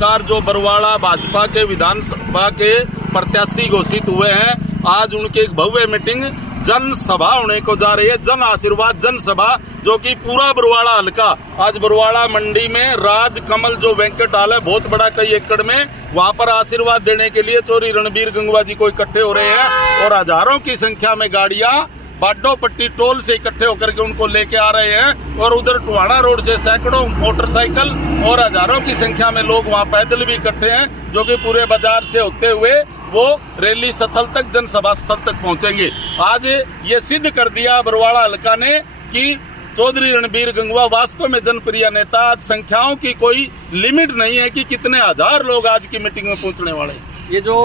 सरकार जो बरवाड़ा भाजपा के विधानसभा के प्रत्याशी घोषित हुए हैं, आज उनकी एक भव्य मीटिंग जन सभा होने को जा रही है। जन आशीर्वाद जन सभा, जो कि पूरा बरवाड़ा हल्का, आज बरवाड़ा मंडी में राज कमल जो वेंकट हॉल है बहुत बड़ा, कई एकड़ में, वहां पर आशीर्वाद देने के लिए चौधरी रणबीर गंगवा जी को इकट्ठे हो रहे हैं और हजारों की संख्या में गाड़ियां बाडो पट्टी टोल से इकट्ठे होकर के उनको लेके आ रहे हैं और उधर टुहाना रोड से सैकड़ों मोटरसाइकिल और हजारों की संख्या में लोग वहां पैदल भी इकट्ठे हैं, जो कि पूरे बाजार से होते हुए वो रैली स्थल तक, जनसभा स्थल तक पहुंचेंगे। आज ये सिद्ध कर दिया बरवाड़ा हल्का ने कि चौधरी रणबीर गंगवा वास्तव में जनप्रिय नेता। आज संख्याओं की कोई लिमिट नहीं है कि कितने हजार लोग आज की मीटिंग में पहुंचने वाले हैं। ये जो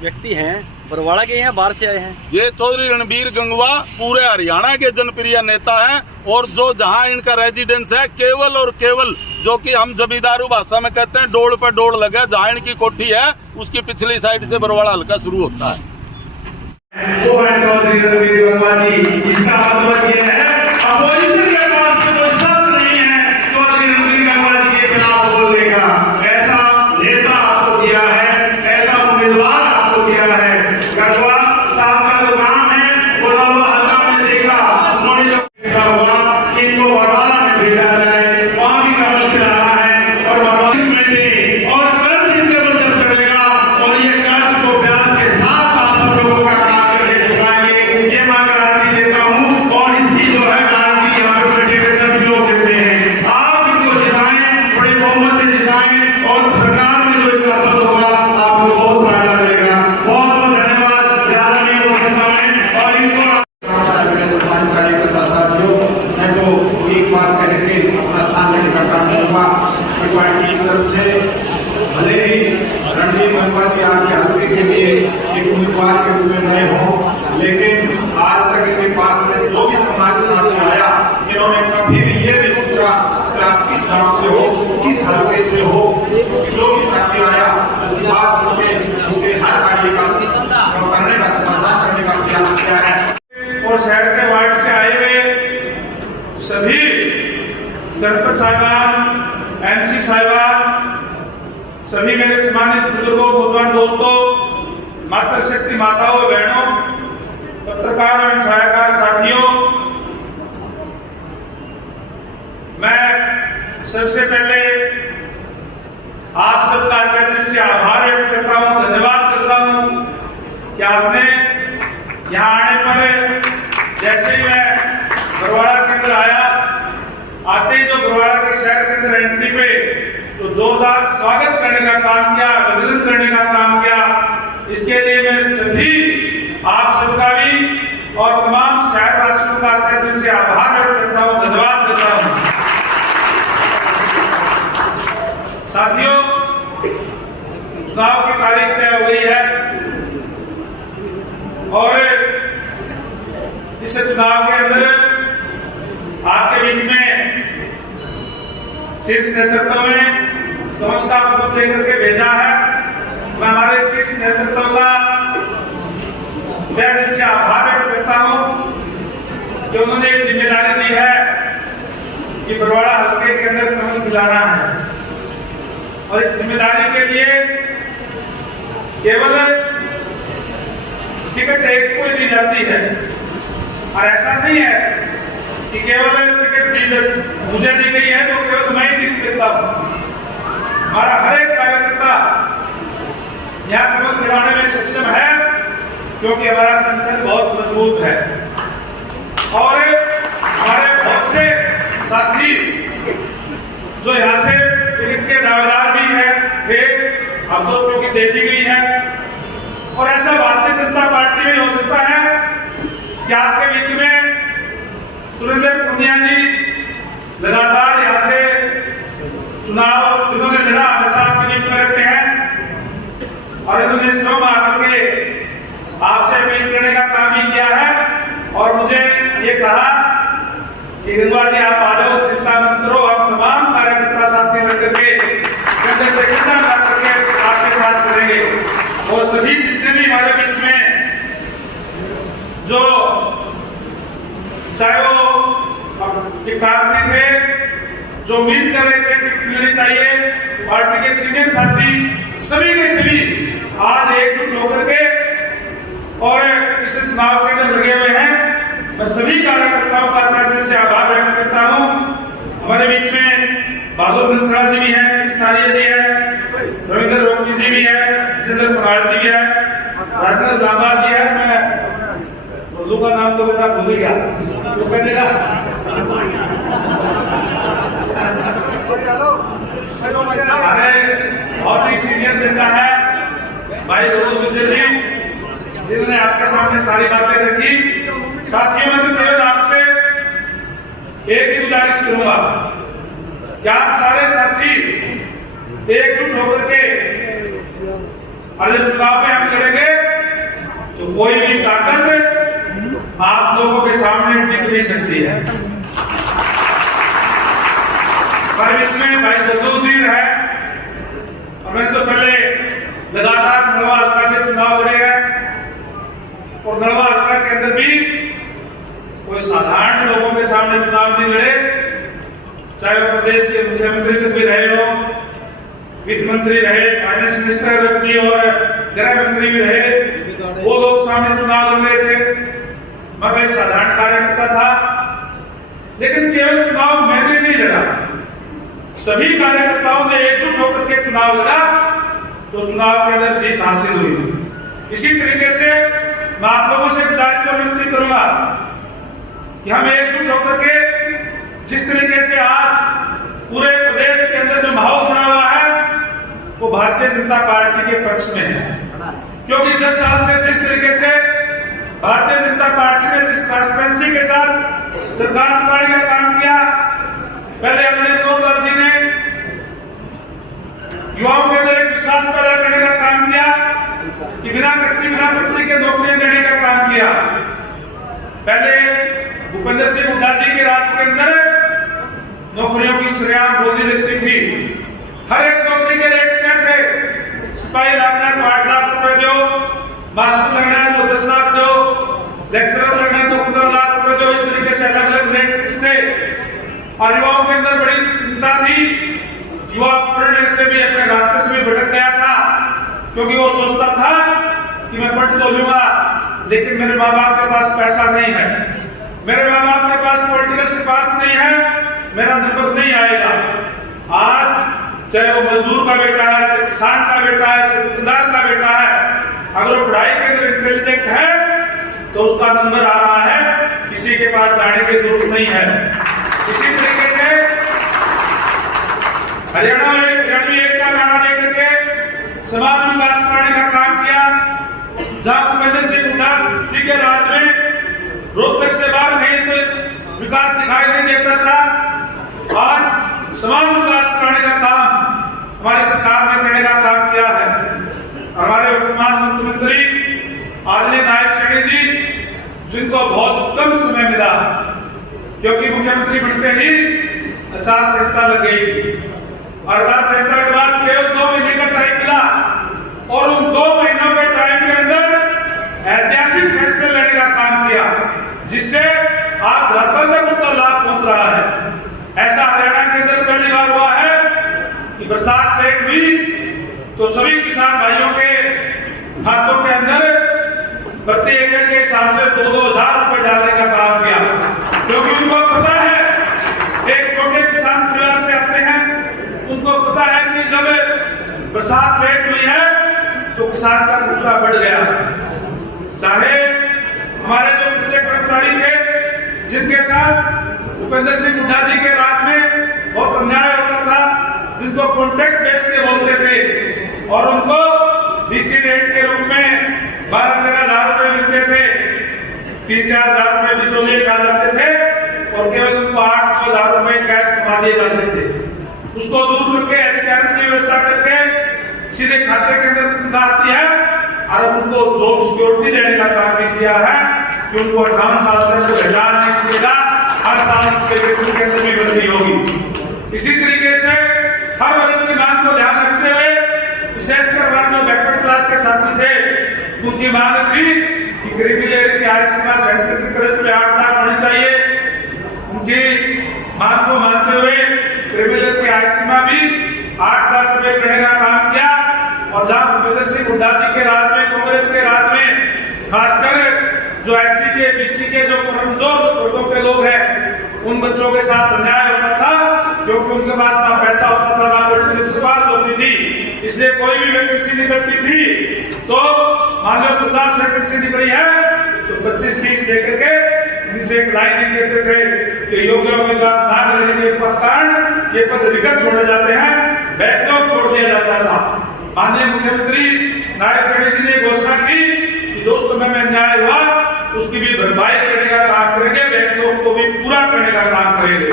व्यक्ति हैं बरवाड़ा के हैं, बाहर से आए हैं? ये चौधरी रणबीर गंगवा पूरे हरियाणा के जनप्रिय नेता हैं और जो जहां इनका रेजिडेंस है केवल और केवल, जो कि हम जमींदारू भाषा में कहते हैं, डोड़ पर डोड़ लगा, जहां इनकी कोठी है उसकी पिछली साइड से बरवाड़ा हल्का शुरू होता है। वो है चौधरी रणबीर गंगवा जी। इसका मतलब ये है अपोजिशन के पास कोई शब्द नहीं है चौधरी रणबीर गंगवा जी के खिलाफ बोलने का। ऐसा नेता आपको दिया है, ऐसा उम्मीदवार आपको दिया है। गंगवा साहब का जो नाम है वो हल्का में देखा, उन्होंने जो हुआ इनको बरवाड़ा में भेजा जाए, वहां भी कमल खिलाना है और बरवाड़ा में दे और कर्ज इनके ऊपर जब चढ़ेगा और ये कर्ज को ब्याज के साथ आप सब लोगों का काम करके चुकाएंगे, ये मैं गारंटी देता हूं। और इसकी जो है गारंटी यहाँ पे बैठे हुए सभी लोग देते हैं। आप इनको जिताएं, बड़े बहुमत से जिताएं और सरकार में जो इनका पद होगा आपको बहुत फायदा मिलेगा। बहुत बहुत धन्यवाद। ज्यादा नहीं बोल सकता मैं और इनको कार्यकर्ता साथियों, मैं तो एक बात कह के अपना स्थान नहीं करता हूँ। पार्टी की तरफ से भले ही रणबीर गंगवा जी आपके हल्के के लिए एक उम्मीदवार के रूप में नए हों, लेकिन आज तक इनके पास में जो भी समाज सामने आया, इन्होंने कभी भी ये नहीं पूछा कि आप किस गांव से हो, किस हल्के से हो। जो भी साथी आया उसकी बात सुनके उसके हर कार्य का करने का समाधान करने का प्रयास किया है। और शहर के वार्ड से आए हुए सभी सरपंच साहिबान, एमसी साहिबान, सभी मेरे सम्मानित बुजुर्गों, भगवान दोस्तों, मातृशक्ति माताओं, बहनों, पत्रकार और छायाकार साथियों, मैं सबसे पहले आप सबका तहे दिल से आभार व्यक्त करता हूं, धन्यवाद करता हूं कि आपने यहाँ आने पर, जैसे ही मैं बरवाड़ा के अंदर आया, आते ही जो बरवाड़ा के शहर के अंदर एंट्री पे तो जोरदार स्वागत करने का काम किया, अभिनंदन करने का काम किया। इसके लिए मैं सभी आप सबका भी और तमाम शहरवासियों का तहे दिल से आभार व्यक्त करता हूं, धन्यवाद करता हूं। साथियों, चुनाव की तारीख तय हो गई है और इस चुनाव के अंदर आपके बीच में शीर्ष नेतृत्व में कमल का फूल लेकर के भेजा है। मैं हमारे शीर्ष नेतृत्व का दिल से आभार व्यक्त करता हूं कि उन्होंने एक जिम्मेदारी दी है कि बरवाड़ा हल्के के अंदर कमल खिलाना है और इस जिम्मेदारी के लिए केवल टिकट एक को दी जाती है और ऐसा नहीं है कि केवल टिकट मुझे दी गई है तो केवल मैं ही जीत सकता हूं। हमारा हर एक कार्यकर्ता यहाँ कमल खिलाने में सक्षम है क्योंकि हमारा संगठन बहुत मजबूत है और हमारे बहुत से साथी जो यहाँ से टिकट के दावेदार भी है थे, अब तो क्योंकि दे दी गई है। और ऐसा भारतीय जनता पार्टी में हो सकता है कि आपके बीच में सुरेंद्र पुनिया जी लगातार यहाँ से चुनाव जिन्होंने लड़ा हमेशा आपके बीच में रहते हैं और इन्होंने श्रम आकर के आपसे अपील करने का काम भी किया है और मुझे ये कहा कि गंगवा जी आप आ जाओ, चिंता मत करो, हम तमाम कार्यकर्ता साथी मिलकर के कंधे से कंधा मिला करके आपके साथ चलेंगे। और सभी जितने भी हमारे बीच में जो चाहे वो टिकट थे, जो उम्मीद कर रहे थे टिकट मिलनी चाहिए, पार्टी के सीनियर साथी सभी के सभी आज एकजुट होकर के और इस चुनाव के अंदर लगे हुए हैं। मैं सभी कार्यकर्ताओं का अपने दिल से आभार व्यक्त करता हूँ। हमारे बीच में बहादुर नथड़ा जी भी हैं, कृष्णारिया जी है, रविंद्र रोकी जी भी है, जितेंद्र फराड़ जी भी है, राजेंद्र लांबा जी है। मैं उर्दू का नाम तो बेटा भूल गया, तो कह देगा हमारे बहुत ही सीनियर नेता है भाई गुरु जी, जिन्होंने आपके सामने सारी बातें रखी। साथियों, मैं तो केवल आपसे एक ही गुजारिश करूंगा कि आप सारे साथी एकजुट होकर के और जब चुनाव में हम लड़ेंगे तो कोई भी ताकत आप लोगों के सामने टिक नहीं सकती है। पर इसमें भाई गुरदूर जी है, हमें तो पहले लगातार नलवा हल्का से चुनाव लड़े हैं और नलवा हल्का के अंदर भी कोई साधारण लोगों के सामने चुनाव नहीं लड़े, चाहे वो प्रदेश के मुख्यमंत्री तक भी रहे हो, वित्त मंत्री रहे, फाइनेंस मिनिस्टर भी और गृह मंत्री भी रहे, वो लोग सामने चुनाव लड़ रहे थे। मैं एक साधारण कार्यकर्ता था, लेकिन केवल चुनाव मैंने नहीं लड़ा, सभी कार्यकर्ताओं ने एकजुट होकर के चुनाव लड़ा तो चुनाव के अंदर जीत हासिल हुई। इसी तरीके से मैं आप लोगों से गुजारिश और विनती करूंगा कि हम एकजुट होकर के जिस तरीके से आज पूरे प्रदेश के अंदर जो माहौल बना हुआ है वो भारतीय जनता पार्टी के पक्ष में है, क्योंकि 10 साल से जिस तरीके से भारतीय जनता पार्टी ने जिस ट्रांसपेरेंसी के साथ सरकार चलाने का काम किया, पहले अपने तोड़दार जी ने युवाओं के अंदर एक विश्वास पैदा करने का काम किया कि बिना कच्ची के नौकरियां देने का काम किया। पहले भूपेंद्र सिंह हुड्डा जी के राज के अंदर नौकरियों की सरेआम बोली लगती थी, हर एक नौकरी के रेट क्या थे, सिपाही लगना है तो 8 लाख रुपए दो, मास्टर लगना है तो 10 लाख दो, लेक्चरर लगना है तो 15 लाख रुपए दो। इस तरीके से अलग अलग रेट फिक्स थे और युवाओं के अंदर बड़ी चिंता थी। युवा पढ़ने से भी अपने रास्ते से भी भटक गया था, क्योंकि वो सोचता था कि मैं पढ़ तो लूंगा लेकिन मेरे माँ बाप के पास पैसा नहीं है, मेरे माँ बाप के पास पॉलिटिकल सिपास नहीं है, मेरा नंबर नहीं आएगा। आज चाहे वो मजदूर का बेटा है, चाहे किसान का बेटा है, चाहे दुकानदार का बेटा है, अगर वो पढ़ाई के अंदर इंटेलिजेंट है तो उसका नंबर आ रहा है, किसी के पास जाने की जरूरत नहीं है। इसी तरीके से हरियाणा में हरियाणवी एकता नारा देकर के समान विकास कराने का काम किया। जहां भूपेंद्र सिंह हुड्डा जी के राज में रोहतक से बाहर कहीं कोई विकास दिखाई नहीं देता था, आज समान विकास कराने का काम हमारी सरकार ने करने का काम किया है। हमारे वर्तमान मुख्यमंत्री आदरणीय नायब सैनी जी, जिनको बहुत कम समय मिला, क्योंकि मुख्यमंत्री बनते ही आचार संहिता लग गई थी और आचार संहिता के बाद केवल 2 महीने का टाइम मिला और उन 2 महीनों के टाइम के अंदर ऐतिहासिक फैसले लेने का काम किया, जिससे आज धरातल तक उसका लाभ पहुंच रहा है। ऐसा हरियाणा के अंदर पहली बार हुआ है कि बरसात लेट हुई तो सभी किसान भाइयों के खातों के अंदर प्रति एकड़ के हिसाब से 2-2 हजार रुपए डालने का काम किया, क्योंकि उनको पता है, एक छोटे किसान परिवार से आते हैं, उनको पता है कि जब बरसात लेट हुई है तो किसान का खर्चा बढ़ गया। चाहे हमारे जो कच्चे कर्मचारी थे, जिनके साथ भूपेंद्र सिंह हुड्डा जी के राज में बहुत अन्याय होता था, जिनको कॉन्ट्रैक्ट बेस के बोलते थे और उनको डीसी रेट के रूप में 12-13 हजार रुपए मिलते थे, 3-4 हजार रुपए बिचौलिए खा जाते थे और केवल उनको 8-9 हजार रुपए कैश थमा दिए जाते थे। उसको दूर करके एचआरएम की व्यवस्था करके सीधे खाते के अंदर तनख्वाह आती है और उनको जॉब सिक्योरिटी देने का काम भी किया है कि उनको 58 साल तक हटाना नहीं सीखेगा, हर साल के वेतन के अंदर भी वृद्धि होगी। इसी तरीके से हर वर्ग की मांग को ध्यान रखते हुए विशेषकर हमारे जो बैकवर्ड क्लास के साथी थे, उनकी मांग थी कि गरीबी लेवल की आय सीमा 77 की तरफ से 8 लाख होनी चाहिए। उनकी मांग को मानते हुए गरीबी लेवल की आय सीमा भी 8 लाख पे करने का काम किया। और जहां भूपेंद्र सिंह हुड्डा जी के राज में, कांग्रेस के राज में, खासकर जो एससी के, बीसी के जो कमजोर वर्गों के लोग हैं, उन बच्चों के साथ अन्याय होता था, क्योंकि उनके पास ना पैसा होता था, ना पॉलिटिकल स्पास होती थी, इसलिए कोई भी वैकेंसी निकलती थी तो मान लो 50 वैकेंसी निकली है तो 25-30 लेकर के नीचे एक लाइन लिख देते थे कि योग्य उम्मीदवार ना मिलने के कारण ये पद रिक्त छोड़े जाते हैं, बैकलॉग छोड़ दिया जाता था। माननीय मुख्यमंत्री नायब सैनी जी ने घोषणा की कि जो समय में अन्याय हुआ उसकी भी भरपाई करने का काम करेंगे, बैकलॉग को भी पूरा करने का काम करेंगे।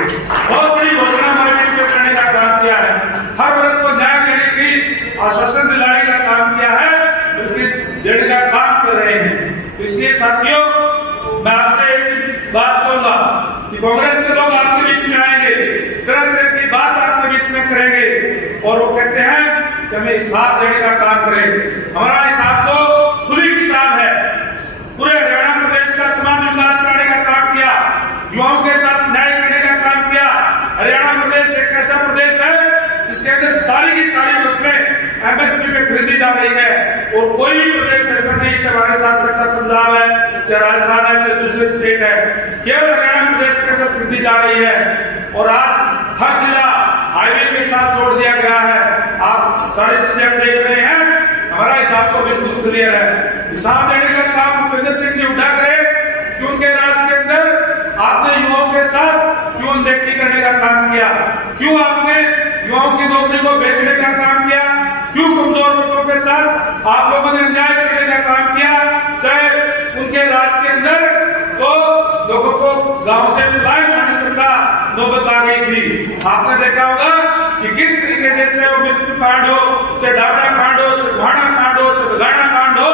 बहुत बड़ी घोषणा हमारे बीच में करने का काम किया है, हर वर्ग को न्याय देने की आश्वासन दिलाने का काम किया है, बल्कि देने का काम कर रहे हैं। इसलिए साथियों, मैं आपसे एक बात कहूंगा कि कांग्रेस के लोग आपके बीच में आएंगे, तरह तरह की बात आपके बीच में करेंगे और वो कहते हैं कि हमें हिसाब देने का काम करें। हमारा हिसाब तो खुली किताब है, पूरे हरियाणा प्रदेश का समान विकास कराने का काम किया, युवाओं के साथ न्याय करने का काम किया। हरियाणा प्रदेश एक ऐसा प्रदेश है जिसके अंदर सारी की सारी वस्तुएं एमएसपी में खरीदी जा रही है और कोई भी प्रदेश ऐसा नहीं, चाहे हमारे साथ लगता पंजाब है, चाहे राजस्थान है, चाहे दूसरे स्टेट है, केवल हरियाणा प्रदेश के अंदर खरीदी जा रही है। और आज हर जिला हाईवे के साथ जोड़ दिया गया है। आप सारी चीजें हम देख रहे हैं, हमारा हिसाब तो बिल्कुल क्लियर है। हिसाब देने का काम भूपेंद्र सिंह जी हुड्डा करे कि उनके राज के अंदर आपने युवाओं के साथ क्यों अनदेखी करने का काम किया, क्यों आपने युवाओं की नौकरी को बेचने का काम किया, क्यों कमजोर वर्गों के साथ आप लोगों ने अन्याय करने का काम किया। चाहे उनके राज के अंदर तो लोगों को गांव से पलायन होने तक का नौबत आ गई थी। आपने देखा होगा कि किस तरीके से, चाहे वो मृत्यु कांड हो, चाहे डाबरा कांड हो, चाहे भाड़ा कांड हो, चाहे बगाना कांड हो,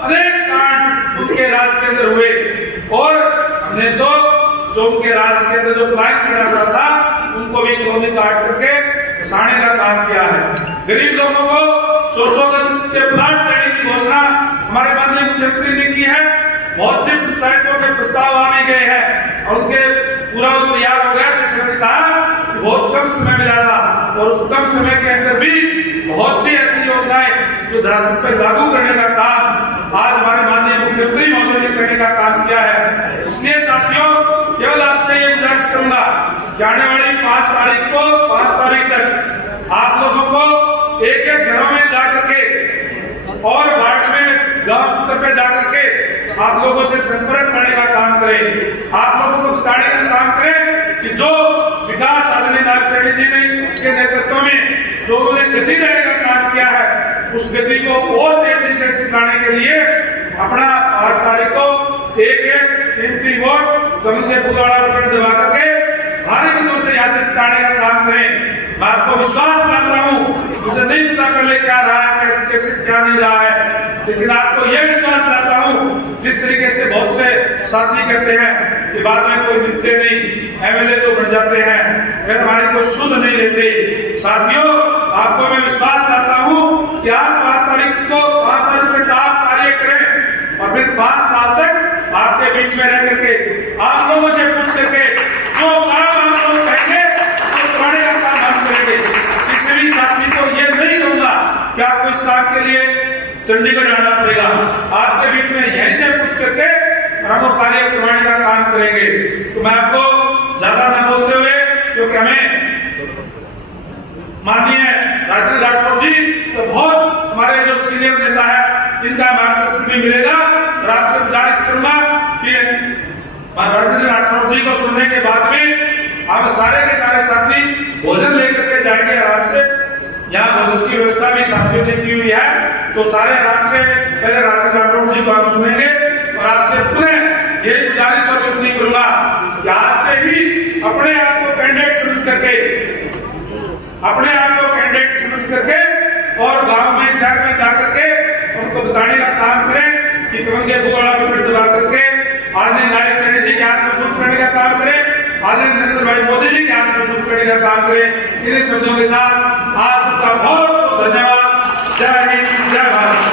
अनेक कांड उनके राज के अंदर हुए। और हमने तो जो उनके राज के अंदर जो पलायन करना पड़ा था उनको भी कॉलोनी काट करके फंसाने का काम किया है। गरीब लोगों को 100 गज के प्लाट देने की घोषणा हमारे माननीय मुख्यमंत्री ने की है। बहुत सी पंचायतों के प्रस्ताव आ भी गए हैं और उनके पूरा तैयार हो गया। जैसे मैंने कहा बहुत कम समय मिला था और उस कम समय के अंदर भी बहुत सी ऐसी योजनाएं जो धरातल पर लागू करने का काम आज हमारे माननीय मुख्यमंत्री महोदय ने करने का काम किया है। इसलिए साथियों, केवल आपसे ये गुजारिश करूंगा कि आने वाली 5 तारीख तक आप लोगों को एक एक घरों में जाकर के और वार्ड में गांव स्तर पे जाकर के आप लोगों से संपर्क करने का काम करें, आप लोगों को बताने का काम करें कि जो विकास आदरणीय नायब सैनी जी ने के नेतृत्व में जो उन्होंने गति देने का काम किया है, उस गति को और तेजी से चलाने के लिए अपना 5 तारीख को एक कीमती वोट कमल के पुलवाड़ा बटन दबा करके भारी मतों से यहाँ से जिताने का काम करें। मैं आपको विश्वास दिलाता हूँ, मुझे नहीं पता पहले क्या रहा है, कैसे कैसे क्या नहीं रहा है, लेकिन आपको यह विश्वास दिलाता हूँ जिस तरीके से बहुत से साथी कहते हैं कि बाद में कोई मिलते नहीं, एमएलए तो बन जाते हैं, फिर हमारी कोई शुद्ध नहीं लेते। साथियों, आपको मैं विश्वास दिलाता हूँ कि आज 5 तारीख तक आप कार्य करें और फिर 5 साल तक आपके बीच में रह करके आप लोगों से पूछ करके जो काम आप लोग कहेंगे तो करने का काम हम करेंगे। किसी भी साथी को ये नहीं कहूंगा कि आपको इस काम के लिए चंडीगढ़ आना पड़ेगा, आपके बीच में यहीं से पूछ करके हम कार्य करवाने का काम करेंगे। तो मैं आपको ज्यादा न बोलते हुए, क्योंकि हमें माननीय राजेंद्र राठौर जी तो बहुत हमारे जो सीनियर नेता है इनका मार्गदर्शन भी मिलेगा और आपसे गुजारिश करूंगा कि राजेंद्र राठौर जी को सुनने के बाद में आप सारे के सारे साथी भोजन लेकर के जाएंगे आराम से। यहाँ भोजन की व्यवस्था भी साथियों ने की हुई है, तो सारे आराम से पहले राजेंद्र राठौर जी को आप सुनेंगे और आपसे पुनः ये गुजारिश और विनती करूंगा कि आज से ही अपने आप को कैंडिडेट समझ करके और गांव में शहर में जाकर के उनको बताने का काम करें कि कमल के पुलवाड़ा बटन दबा करके आदरणीय नायब सैनी जी के हाथ मजबूत करने का काम करें, आदरणीय नरेंद्र भाई मोदी जी के हाथ मजबूत करने का काम करें। इन्हीं शब्दों के साथ आप सबका बहुत धन्यवाद। जय हिंद, जय भारत।